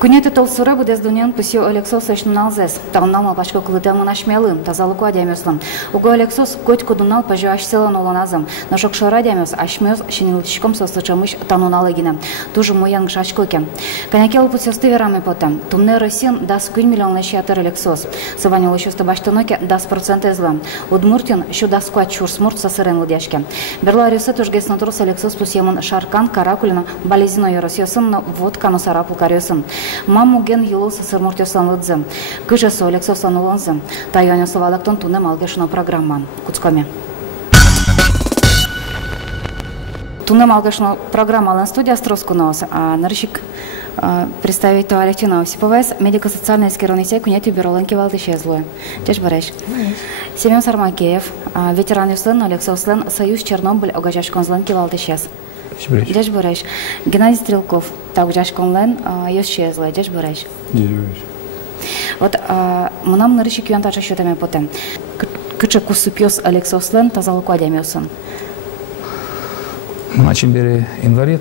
Күнеті толсура бұдез дүнен пүсio Алексос ешнунал зес. Тағыннал пашко кылытел мұнашмелым, тазалыку адемеслым. Уго Алексос көт кудунал пажу ашселан оланазым. Ношок шора адемес ашмез шинилтишком состычамыш танунал егіне. Тужы муян гшачко кен. Канякел путсесты верами потем. Тумне Росин дас 1 миллион лещатыр Алексос. Саванил еще стабаштаноке дас процент излам. Удмуртин еще дас куат чурсмурт сосырен лудяшке. Берлариусы тужгес натурус Алексос пусьемон шаркан каракулина болезненной Росиосын, но водка носарапул кариосын. Маму ген юлосы сырмуртёсан лыдзым. Кыжасу Алексосан уланзым. Тайоня совалактон тунем алгешно программан. Куцкоме. Тунем алгешно программалан студия Строскунаус. А нарщик представить Алевтина Осиповес, медико-социальный скеронисей кунети бюроланки Валдышезлуя. Тяж бареш. Семен Сармакеев, ветеран Юслен, Алексослен, Союз Чернобыль, Огажашконзленки Валдышез. Дяж бареш. Геннадий Стрелков, Огажашконлен, Йосчезлуя. Дяж бареш. Вот мнам нарщик юан тача счетами потом. Кыча кусупьёс Алексослен, тазалуку адемёсын. Начем бери инвалид.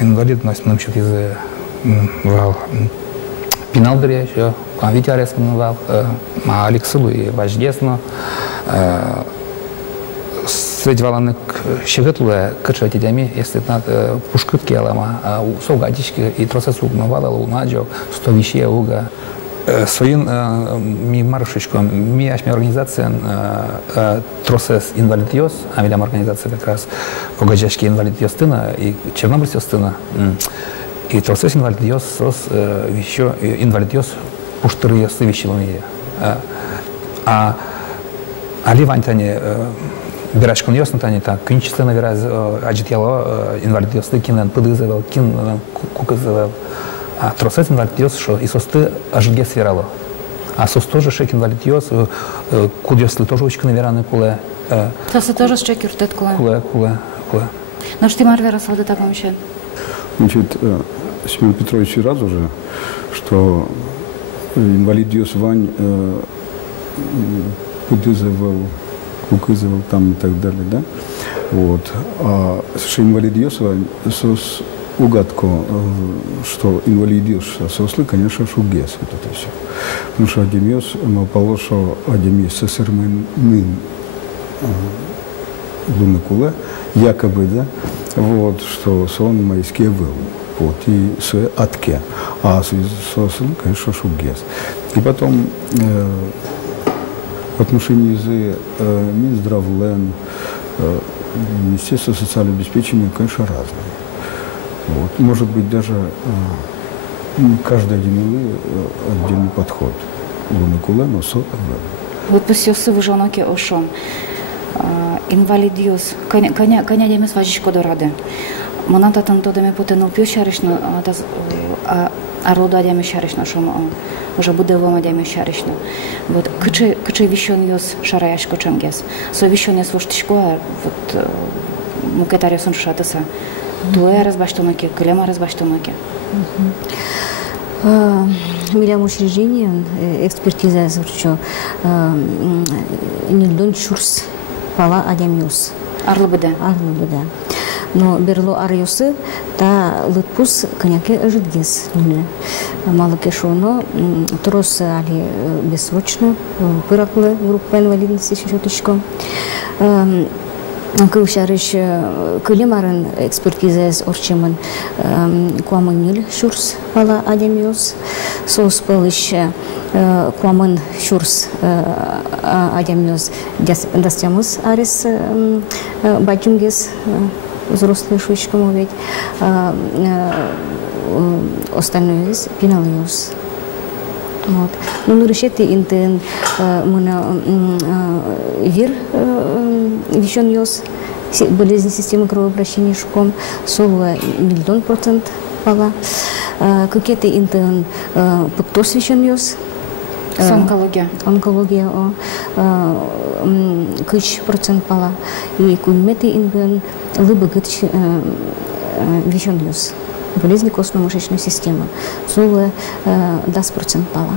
Инвалид нас намчут из вал пинал бери еще, конвитярес вал, ма Алексулу и важдесно. Среди валанок щеветлуя качать идями, если надо пушкутки алама, согадички и тросесу вала лунаджо, 100 вещей уга. Своим ми маршичком, ми ашми организация тросес инвалидиос, а милям организация как раз огажашки инвалидиос тына и чернобыльсиос тына. И тросес инвалидиос сос еще инвалидиос пуштырыес вещилония. А аливантане бирашкон ясно тане так кинчислена вираз аджитяло инвалидиос тыкинен пыдызывал кин куказывал. А тросес инвалидиос шо и состы ажге сверало. А сос тоже шек инвалидиос кудёсли тоже очень наверное куле. Сосы тоже шек юртет куле. Куле. Но что ты марвера свода так вообще? Значит, Семен Петрович раз уже, что инвалидиос Вань указывал там и так далее, да? Вот. А что инвалидиос Вань сос угадку, что инвалидиос сосли, конечно, шугес вот это все. Потому что адемиос, мы положим адемиос сесермен лунакуле, якобы, да, вот, что сон майские был, вот, и с атке, а сосли, конечно, шугес. И потом в отношении Минздравлен, Министерство социального обеспечения, конечно, разные. Вот. Может быть, даже каждый отдельный подход. Лунакулен, вот посёсы в жоноке ошон. Инвалидиус. Коня демес важичко дораде. Монататан тодеме потенул пил шаришно, а рода деме шаришно, шом уже буде вома деме шаришно. Вот кыче вишон ёс шараяшко чемгес. Со вишон ёс воштишко, вот мукетариосон шатаса. Туэ разбаштоноке, клема разбаштоноке. Милям учреждением экспертиза звучу нильдон шурс пала адемиус. Арлыбыда. Но берло арьосы та лытпус коняке жидгес. Малыке шоно трос али бессрочно пыраклы группа инвалидности счеточком. Кылшарыш кылемарын экспертизас орчемын куамыннил шурс пала адемиос сос пылыш куамын шурс адемиос дастямыз арис бачунгес взрослый шучком ведь остальное пиналиос. Вот. Ну, решите интен мына вир вещен ёс болезнь системы кровообращения шком соло 1 000 000% пала. Какие-то интен пуктос вещен ёс. Онкология кыч процент пала. И кульметы интен лыбыгыч вещен ёс. Болезнь костно-мышечной системы. Соло 10% пала.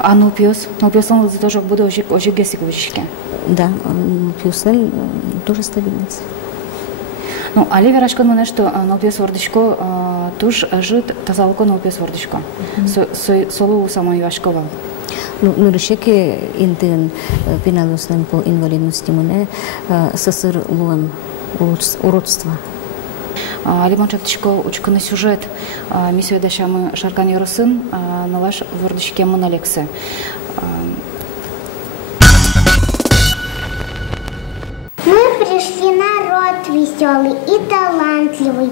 А нупиос он тоже будет уже гесиковички. Да, нупиос тоже стабильность. Ну, али верашкан мене, что нупиос вордичко туш жит тазалкон опес вордышко. Солу самой Вашкова. Ну, решеке интен пеналоснем по инвалидности мне сосыр луем уродства. Алимончак тишко учканы сюжет миссия дашамы Шаркан Юрусын налаш вордышке монолексы. Мы пришли народ веселый и талантливый.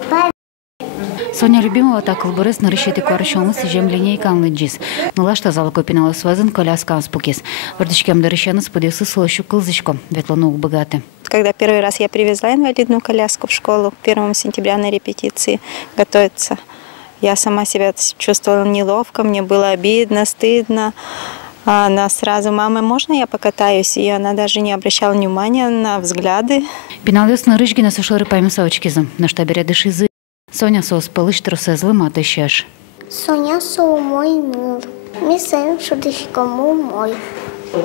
Соня Любимова так колборез на решете коршому с землянейкан лыджис. Налаш тазалко пинала свазан коляска спукис. Вордышкем до решена сподился слощу кылзышко, ветлону богаты. Когда первый раз я привезла инвалидную коляску в школу 1 сентября на репетиции готовиться, я сама себя чувствовала неловко, мне было обидно, стыдно. Она сразу: мама, можно я покатаюсь? И она даже не обращала внимания на взгляды. Пиналес на рыжги на сушоры пойми саучкизм, на штабере дышизы. Соня сос пылыш трусезлым атыщеш. Соня со мой мил, мисен шудышкому мой.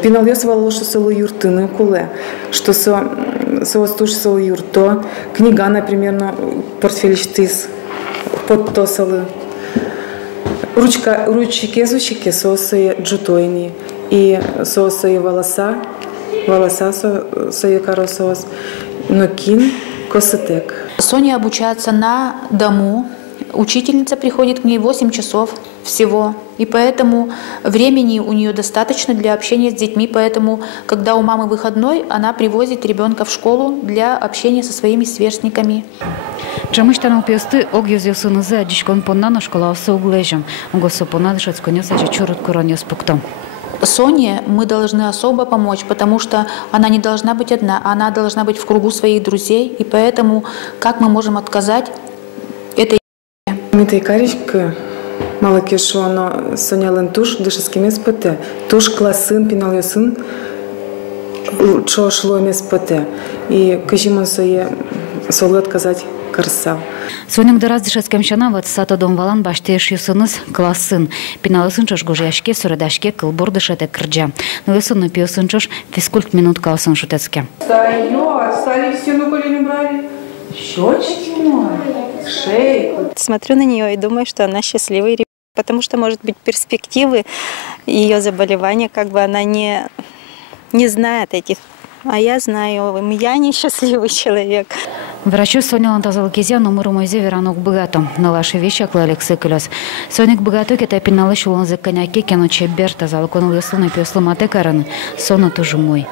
Пиналес волоша соло юртыны куле, что со стуш соло юрто, книга, например, портфель-штыс, под то солы. Ручки зучики сосы джутойни, и сосы волоса сосы каросос, но кин косетек. Соня обучается на дому. Учительница приходит к ней 8 часов всего. И поэтому времени у нее достаточно для общения с детьми. Поэтому, когда у мамы выходной, она привозит ребенка в школу для общения со своими сверстниками. Чамыш танал пьесты огьюзил сынызы адишкон поннано школа все углежем. Угосо поннано шацконёса чурут коронёс пуктом. Соне мы должны особо помочь, потому что она не должна быть одна, она должна быть в кругу своих друзей, и поэтому как мы можем отказать этой Митай каричка малакешо, но Соня лентуш дышескими споте. Туш классын пиналёсын чо шло споте. И кажимон сое солы отказать карса. Соняк да раз дышескем шана вот сато дом валан баштеш юсыныз классын. Пиналысын чош гожяшке суредашке кылбор дышете кырджа. Нулысын но пиосын чош физкульт минут калсын шутецке. Стали все на колени брали. Щечки мои, шейку. Смотрю на нее и думаю, что она счастливый ребенок, потому что, может быть, перспективы ее заболевания, как бы она не знает этих. А я знаю, я несчастливый человек. Врачу Соня лантазал кезя номеру мойзе веранок богатом. На лаше вещи Алексе Клёс. Соник богаток это пиналыш улон за коняки кеноче берта залконул яслуны пёслы матекараны. Соно тоже мой.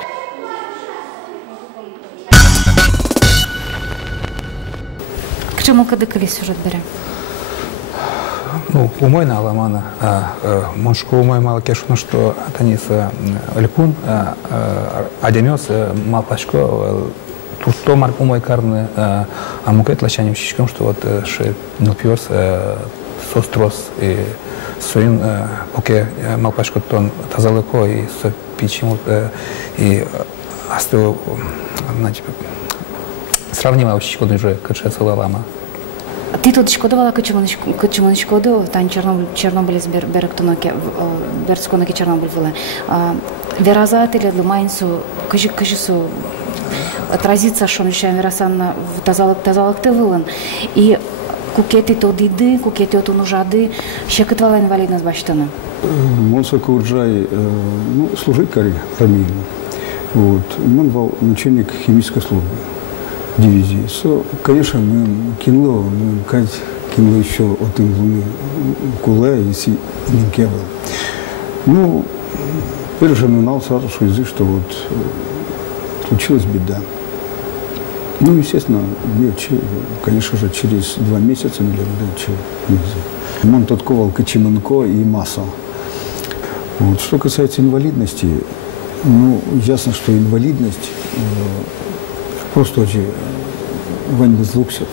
К чему кадыкали сюжет берем? Ну, умой на аламана, мошку умой мало кешно, что таниса ликун, адемёс малпашко, тут марк умой карны, а мукет лачаним щичком, что вот ше нупьёс сострос и своим поке малпашко тон тазалыко и со пичему и астыл, значит, сравнивал щичко уже качается лама. Ти тут шкодувала качому шкоду, тань Чернобыль з Беректоноке, Берцконоке Чернобыль вели. Веразатели лумайнсу, кажису, отразиться, что мешаем верасан в тазалак тевылен. И кукети то диды, кукети то нужады, щекотвала инвалидность баштана. Монса Курджай, ну, служить кари Рамиль. Вот, он был начальник химической службы. Дивизии. Конечно, мы кинуло еще от им куле, если не кевал. Ну, переженал сразу, что вот случилась беда. Ну, естественно, конечно же, через 2 месяца, он татковал Кочеменко и Масо. Вот. Что касается инвалидности, ну, ясно, что инвалидность просто очень вань безлуксит.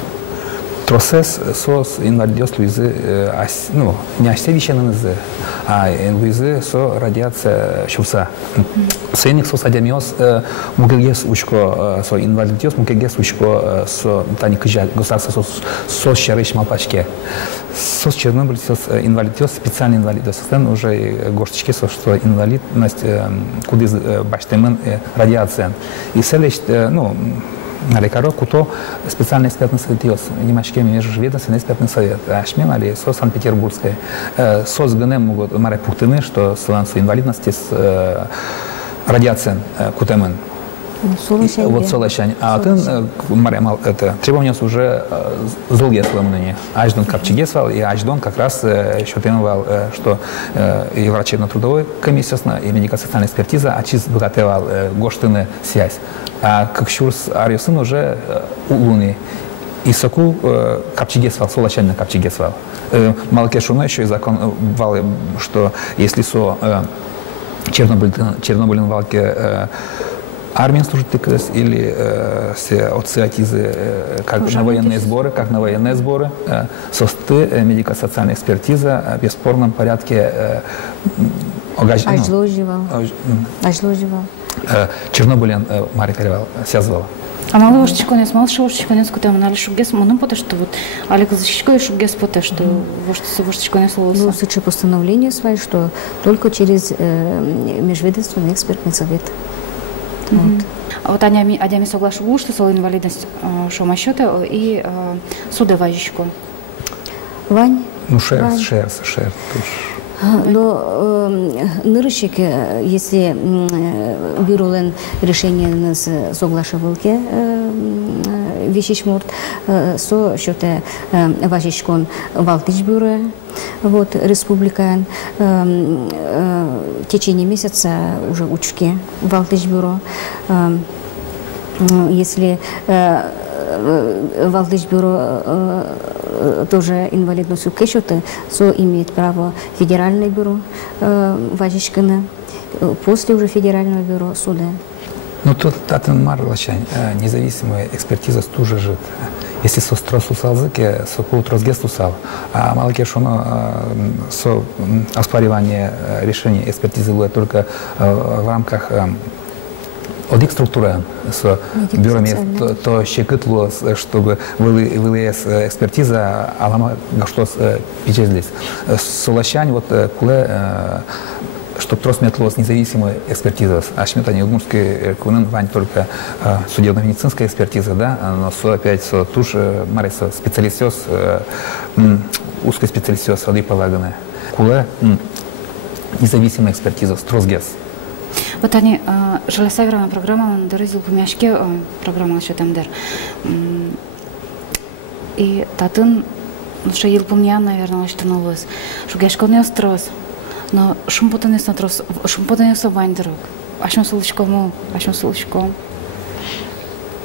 Процесс сос инвалидиос луизы, ну, не остевищен нызы, а луизы со радиация шуса. Сойник сос адемиос мукегес учко со инвалидиос мукегес учко со тани кыжа государство сос шарыш малпашке. Сос Чернобыль сос инвалидиос специальный инвалидиос. Уже горстички сос что инвалидность куда баштемен радиация. И селищ, ну, лекаря, куто специальный экспертный совет есть, немашке межведомственный экспертный совет. Ашмен али со Санкт-Петербургской, со сгнем могут маре пухтыны, что с инвалидности с радиацией кутемен. Вот солощань. А ты, Мария, это требования уже злые сломанные. Аждон капчигесвал, и Аждон как раз еще требовал, что и врачебно-трудовой комиссия, и медико-социальная экспертиза, а чист богатевал гоштыны связь. А как шурс Ариусын уже улуны. И соку капчигесвал, солощань капчигесвал. Малкешуно еще и закон вал, что если со Чернобыльный валке армия служит или все отцы как на военные сборы, состы медико-социальная экспертиза в бесспорном порядке ажложивал. Чернобылен Мария перевал, связывала. А мало шучконец, куда мы шугес, мы потому что вот Алекс защищко и шугес потому что шучконец ловился. Ну, случае постановления свои, что только через межведомственный экспертный совет. Вот они соглашуют, что сол инвалидность шома счета и судоважечку. Вань? Ну, шер. Но нырщик, если бюролен решение нас соглашивалки вещичмурт, со счета важечкон Валтич бюро, вот республикан, в течение месяца уже учки Валтич бюро, если Валтич бюро тоже инвалидностью кэшота, со имеет право федеральное бюро Важичкина, после уже федерального бюро суда. Ну тут татен марлачань, независимая экспертиза тоже жит. Если со стросусалзыке, со кутрозгестусал, а малокешоно со оспаривание решения экспертизы было только в рамках одних структур с бюро мест, то щекытло, чтобы была экспертиза, а лама что здесь. Солощань, вот куле, чтобы трос метлос независимая экспертиза, а шмета не удмуртский кунен вань только судебно-медицинская экспертиза, да, но со опять со туш мариса специалистёс, узкая специалистёс воды полаганная. Куле независимая экспертиза, стросгес. Вот они железная программа, он дорозил по мяшке программа еще там дер. И татын, что ел помня, наверное, что новость, что гешконый острос, но шумпотанный острос, шумпотанный особань дорог. А чем солочком, а чем солочком?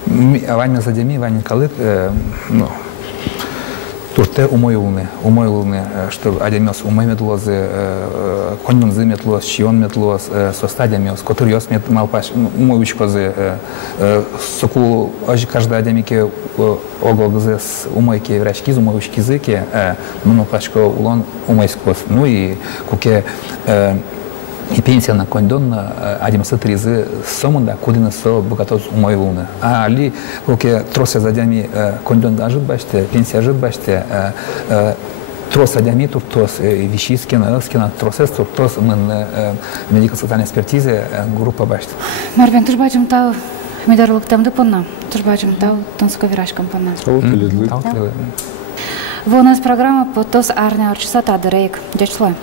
Ваня задеми, Ваня калык, ну. Турте умойлны, что адемёс умой метлозы, коньон зы метлоз, чион метлоз, со стадиямёс, которыёс мет малпаш, умойвичкозы, соку ожи каждый адемике оглогзы с умойки врачки, умойвички зыки, ну пашко улон умойскос, ну и куке и пенсия на кондон адем сатризы сомунда кудина со богатоз умой волны. А ли коке тросе задями кондон ажит баште, пенсия ажит баште, трос адями тут трос вещискина, скина тросес тут трос мы медико-социальной экспертизе группа баште. Марвин, ты ж бачим тау медарлык там допонна, ты ж бачим тау тонской вирашкам понна. Вот у нас программа по тос арня арчиса тадырейк. Дядь Слой.